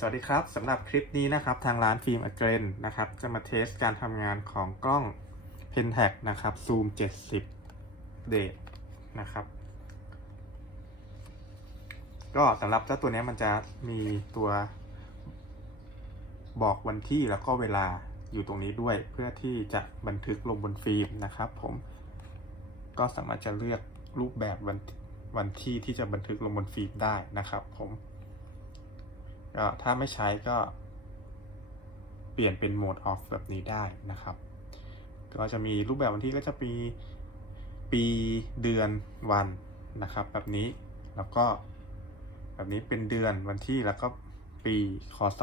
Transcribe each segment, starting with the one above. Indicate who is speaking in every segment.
Speaker 1: สวัสดีครับสำหรับคลิปนี้นะครับทางร้านฟิล์มอเกรนนะครับจะมาเทสการทำงานของกล้อง Pentax นะครับ Zoom 70 d a t นะครับ ก็สำหรับเจ้าตัวนี้มันจะมีตัวบอกวันที่แล้วก็เวลาอยู่ตรงนี้ด้วย เพื่อที่จะบันทึกลงบนฟิล์มนะครับผมก็สามารถจะเลือกรูปแบบวันวันที่ที่จะบันทึกลงบนฟิล์มได้นะครับผม ก็ถ้าไม่ใช้ก็เปลี่ยนเป็นโหมดออฟแบบนี้ได้นะครับ ก็จะมีรูปแบบวันที่ก็จะมีปีเดือนวันนะครับ แบบนี้แล้วก็แบบนี้เป็นเดือนวันที่แล้วก็ปีคศ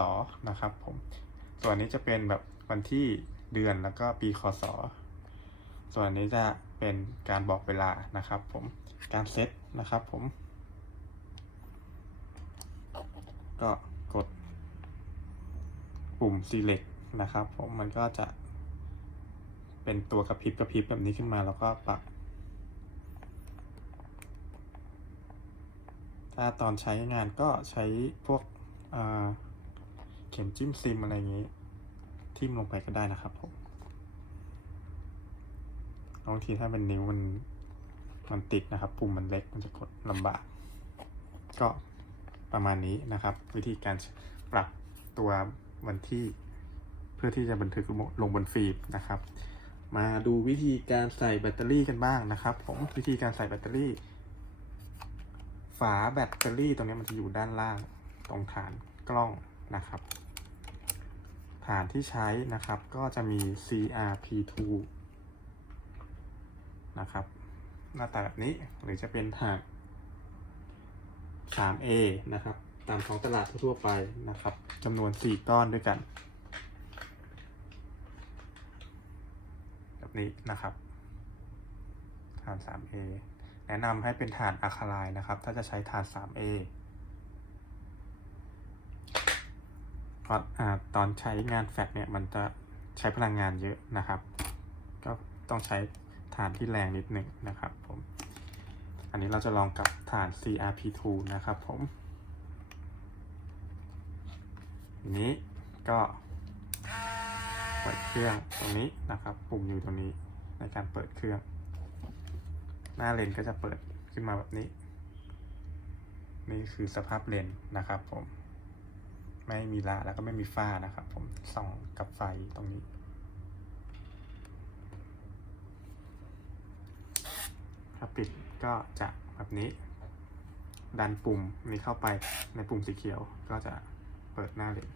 Speaker 1: นะครับผมส่วนนี้จะเป็นแบบวันที่เดือนแล้วก็ปีคศส่วนนี้จะเป็นการบอกเวลานะครับผมการเซตนะครับผมก็ ปุ่ม select นะครับผมมันก็จะ เป็นตัวกระพริบกระพริบแบบนี้ขึ้นมาแล้วก็ปรับ ถ้าตอนใช้งานก็ใช้พวกเข็มจิ้มซิมอะไรอย่างนี้ ทิ่มลงไปก็ได้นะครับผมบางทีถ้าเป็นนิ้วมันมันติดนะครับ ปุ่มมันเล็กมันจะกดลำบาก ก็ประมาณนี้นะครับ วิธีการปรับตัว วันที่ เพื่อที่จะบันทึกลงบนฟิล์มนะครับ มาดูวิธีการใส่แบตเตอรี่กันบ้างนะครับผมวิธีการใส่แบตเตอรี่ ฝาแบตเตอรี่ตรงนี้มันจะอยู่ด้านล่างตรงฐานกล้องนะครับ ฐานที่ใช้นะครับก็จะมี CRP2 นะครับ หน้าตาแบบนี้หรือจะเป็นฐาน 3A นะครับ ตามท้องตลาดทั่วไปนะครับจำนวน 4 ก้อนด้วยกันแบบนี้นะครับฐาน 3A แนะนำให้เป็นฐานอะคาไลน์นะครับ ถ้าจะใช้ฐาน 3A เพราะอ่าตอนใช้งานแฟลชเนี่ยมันจะใช้พลังงานเยอะนะครับ ก็ต้องใช้ฐานที่แรงนิดหนึ่งนะครับผม อันนี้เราจะลองกับฐาน CRP2 นะครับผมอั นี้ก็เปิดเครื่องตรงนี้นะครับ ปุ่มอยู่ตรงนี้ในการเปิดเครื่อง หน้าเลนก็จะเปิดขึ้นมาแบบนี้ นี่คือสภาพเลนนะครับผม ไม่มีลาแล้วก็ไม่มีฝ้านะครับผมส่องกับไฟตรงนี้ถ้าปิดก็จะแบบนี้ ดันปุ่มนี้เข้าไปในปุ่มสีเขียวก็จะ เปิดหน้าเลน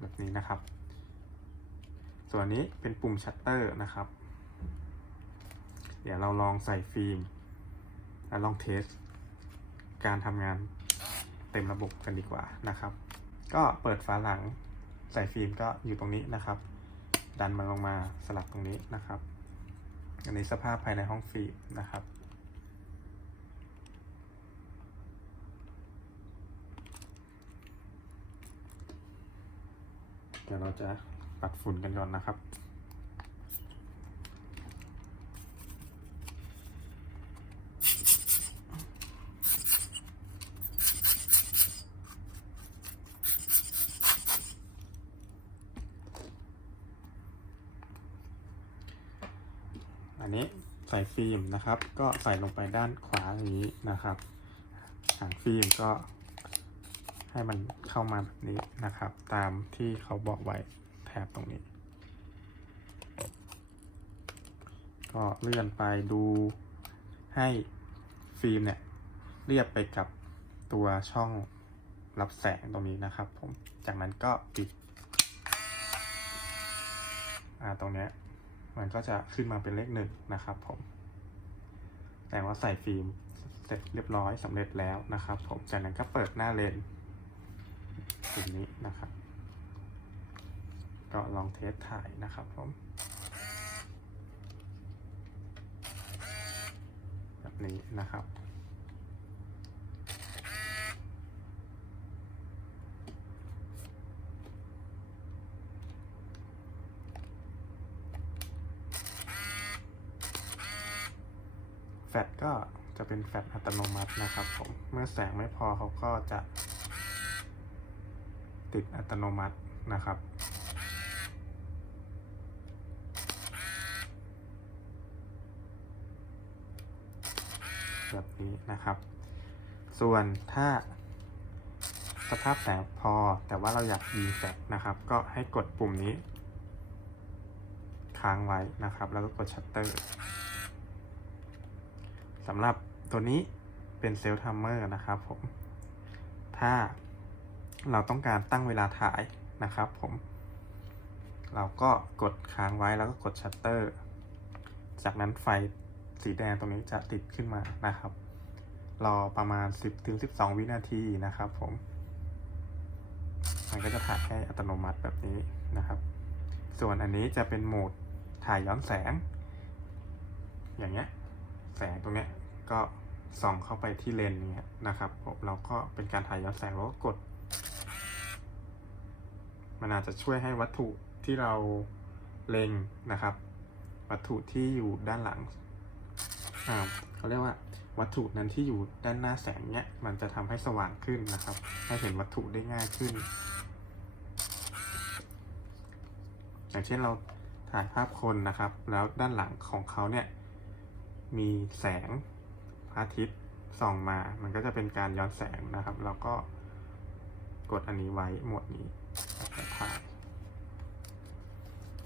Speaker 1: แบบนี้นะครับ ส่วนนี้เป็นปุ่มชัตเตอร์นะครับ เดี๋ยวเราลองใส่ฟิล์ม แล้วลองเทส การทำงานเต็มระบบกันดีกว่านะครับ ก็เปิดฝาหลังใส่ฟิล์มก็อยู่ตรงนี้นะครับ ดันมันลงมาสลับตรงนี้นะครับ อันนี้สภาพภายในห้องฟิล์มนะครับ ดี๋ยวเราจะปัดฝุ่นกันก่อนนะครับ อันนี้ใส่ฟิล์มนะครับ ก็ใส่ลงไปด้านขวาอย่างนี้นะครับหางฟิล์มก็ ให้มันเข้ามาแบบนี้นะครับ ตามที่เขาบอกไว้แถบตรงนี้ ก็เลื่อนไปดูให้ฟิล์มเนี่ยเรียบไปกับตัวช่องรับแสงตรงนี้นะครับผม จากนั้นก็ปิด อ่า ตรงเนี้ยมันก็จะขึ้นมาเป็นเลขหนึ่งนะครับผม แต่ว่าใส่ฟิล์มเสร็จเรียบร้อยสำเร็จแล้วนะครับผม จากนั้นก็เปิดหน้าเลน ตรงนี้นะครับ ก็ลองเทสถ่ายนะครับผมแบบนี้นะครับแฟลชก็จะเป็นแฟลชอัตโนมัตินะครับผม เมื่อแสงไม่พอเขาก็จะ ติดอัตโนมัตินะครับ แบบนี้นะครับ ส่วนถ้าสภาพแสงพอแต่ว่าเราอยากยิงแฟลชนะครับ ก็ให้กดปุ่มนี้ ค้างไว้นะครับ แล้วก็กดชัตเตอร์สำหรับตัวนี้เป็นเซลล์ทัมเมอร์นะครับผม ถ้า เราต้องการตั้งเวลาถ่ายนะครับผม เราก็กดค้างไว้แล้วก็กดชัตเตอร์ จากนั้นไฟสีแดงตรงนี้จะติดขึ้นมานะครับ รอประมาณ 10-12 วินาทีนะครับผม มันก็จะถ่ายให้อัตโนมัติแบบนี้นะครับ ส่วนอันนี้จะเป็นโหมดถ่ายย้อนแสง อย่างเงี้ย แสงตรงเนี้ยก็ส่องเข้าไปที่เลนส์เนี้ยนะครับผมเราก็เป็นการถ่ายย้อนแสงเราก็กด มันอาจจะช่วยให้วัตถุที่เราเล็งนะครับ วัตถุที่อยู่ด้านหลังอ่าเขาเรียกว่าวัตถุนั้นที่อยู่ด้านหน้าแสงเนี้ยมันจะทำให้สว่างขึ้นนะครับ ให้เห็นวัตถุได้ง่ายขึ้น อย่างเช่นเราถ่ายภาพคนนะครับ แล้วด้านหลังของเขาเนี่ยมีแสงพระอาทิตย์ส่องมา มันก็จะเป็นการย้อนแสงนะครับเราก็กดอันนี้ไว้หมดนี้แล้วก็ถ่าย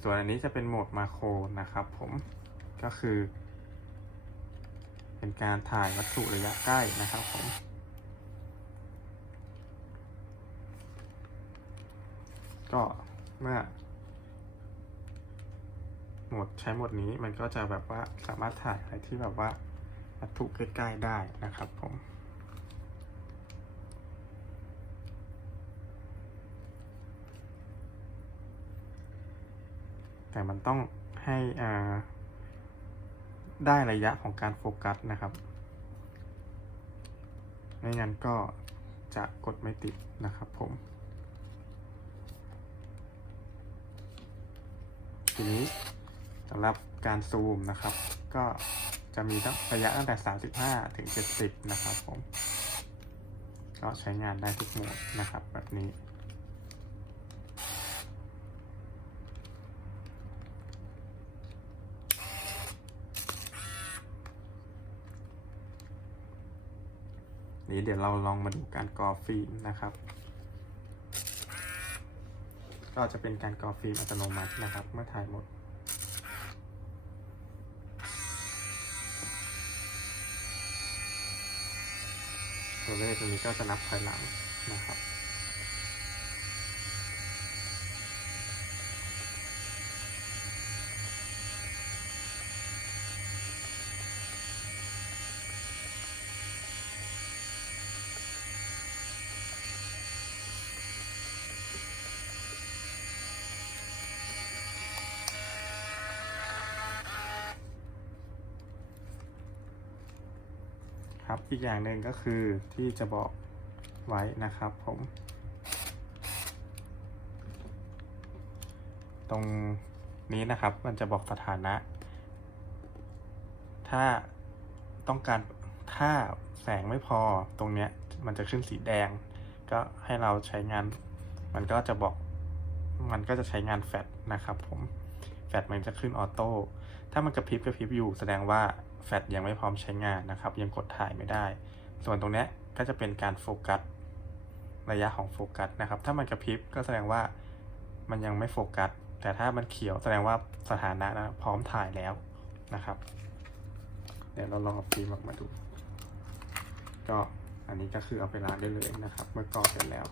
Speaker 1: ส่วนอันนี้จะเป็นโหมดมาโครนะครับผมก็คือ เป็นการถ่ายวัตถุระยะใกล้นะครับผมก็เมื่อโหมดใช้โหมดนี้มันก็จะแบบว่าสามารถถ่ายอะไรที่แบบว่าวัตถุใกล้ๆได้นะครับผม แต่มันต้องให้ได้ระยะของการโฟกัสนะครับ ไม่งั้นก็จะกดไม่ติดนะครับผม ทีนี้สำหรับการซูมนะครับ ก็จะมีตั้งระยะตั้งแต่ 35 ถึง 70 นะครับผม ก็ใช้งานได้ทุกโหมดนะครับแบบนี้ นี้เดี๋ยวเราลองมาดูการกรอฟิล์มนะครับ ก็จะเป็นการกรอฟิล์มอัตโนมัตินะครับ เมื่อถ่ายหมด ตัวเลขตรงนี้ก็จะนับถอยหลังนะครับ ครับ อีกอย่างหนึ่งก็คือที่จะบอกไว้นะครับผม ตรงนี้นะครับมันจะบอกสถานะ ถ้าต้องการถ้าแสงไม่พอตรงเนี้ยมันจะขึ้นสีแดง ก็ให้เราใช้งาน มันก็จะบอกมันก็จะใช้งานแฟลชนะครับผมแฟลชมันจะขึ้นออโต้ถ้ามันกระพริบกระพริบอยู่แสดงว่า แฟลชยังไม่พร้อมใช้งานนะครับ ยังกดถ่ายไม่ได้ ส่วนตรงนี้ก็จะเป็นการโฟกัสระยะของโฟกัสนะครับ ถ้ามันกระพริบก็แสดงว่ามันยังไม่โฟกัส แต่ถ้ามันเขียวแสดงว่าสถานะนะพร้อมถ่ายแล้วนะครับ เดี๋ยวเราลองเอาฟิล์มออกมาดู ก็อันนี้ก็คือเอาไปล้างได้เลยนะครับ เมื่อกรอกเสร็จแล้ว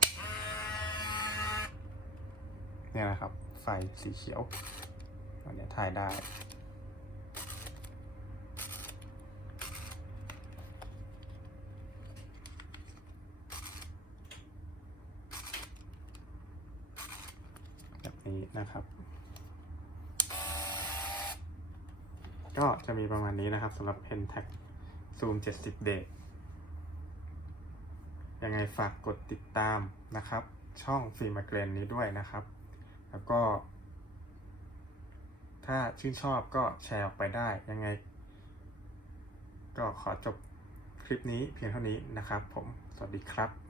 Speaker 1: เนี่ยนะครับ ไฟสีเขียวอันนี้ถ่ายได้ นี้นะครับ ก็จะมีประมาณนี้นะครับสำหรับ Pentax Zoom 70 d a y ยังไงฝากกดติดตามนะครับ ช่องฟิล์มเกรนนี้ด้วยนะครับ แล้วก็ ถ้าชื่นชอบก็แชร์ออกไปได้ยังไง ก็ขอจบคลิปนี้เพียงเท่านี้นะครับผม สวัสดีครับ